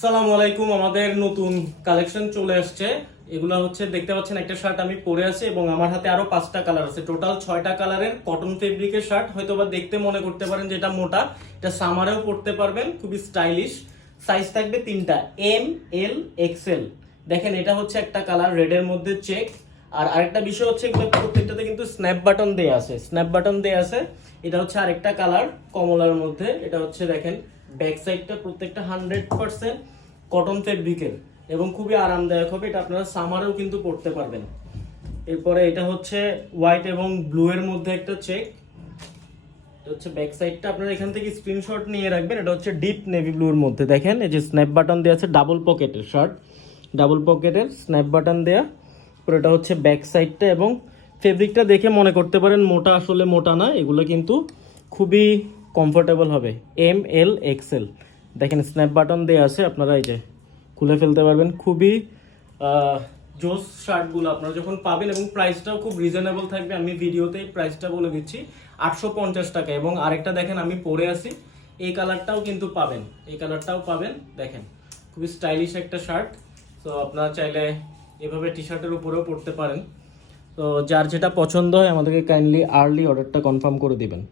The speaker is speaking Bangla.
আসসালামু আলাইকুম। আমাদের নতুন কালেকশন চলে আসছে। এগুলা হচ্ছে দেখতে পাচ্ছেন, একটা শার্ট আমি পরে আছি এবং আমার হাতে আরো 5টা কালার আছে। টোটাল 6টা কালারের কটন ফেব্রিকের শার্ট। হয়তোবা দেখতে মনে করতে পারেন যে এটা মোটা, এটা সামারেও পরতে পারবেন, খুবই স্টাইলিশ। সাইজ থাকবে 3টা, এম, এল, এক্সেল। দেখেন, এটা হচ্ছে একটা কালার রেডের মধ্যে চেক। আর আরেকটা বিষয় হচ্ছে, এগুলো প্রত্যেকটাতে কিন্তু স্ন্যাপ বাটন দেয়া আছে, স্ন্যাপ বাটন দেয়া আছে। এটা হচ্ছে আরেকটা কালার কমলার মধ্যে। এটা হচ্ছে দেখেন, ব্যাক সাইডটা প্রত্যেকটা 100% কটন ফেব্রিকের এবং খুবই আরামদায়ক হবে। এটা আপনারা সামারেও কিন্তু পরতে পারবেন। এরপরে এটা হচ্ছে হোয়াইট এবং ব্লু এর মধ্যে একটা চেক। এটা হচ্ছে ব্যাক সাইডটা, আপনারা এখান থেকে স্ক্রিনশট নিয়ে রাখবেন। এটা হচ্ছে ডিপ নেভি ব্লু এর মধ্যে। দেখেন, এই যে স্ন্যাপ বাটন দেওয়া আছে, ডাবল পকেটের শার্ট, ডাবল পকেটের স্ন্যাপ বাটন দেয়া। এটা হচ্ছে ব্যাক সাইডটা এবং ফেব্রিকটা দেখে মনে করতে পারেন মোটা, আসলে মোটা না। এগুলো কিন্তু খুবই কমফোর্টেবল হবে। এম, এল, এক্সেল। দেখেন, স্ন্যাপ বাটন দেওয়া আছে, আপনারা এই যে খুলে ফেলতে পারবেন। খুবই জোস শার্টগুলো আপনারা যখন পাবেন, এবং প্রাইসটাও খুব রিজনেবল থাকবে। আমি ভিডিওতেই প্রাইসটা বলে দিচ্ছি, 850 টাকা। এবং আরেকটা দেখেন, আমি পরে আছি, এই কালারটাও কিন্তু পাবেন, এই কালারটাও পাবেন। দেখেন, খুবই স্টাইলিশ একটা শার্ট। তো আপনারা চাইলে এভাবে টি শার্টের উপরেও পরতে পারেন। তো যার যেটা পছন্দ হয় আমাদেরকে কাইন্ডলি আর্লি অর্ডারটা কনফার্ম করে দিবেন।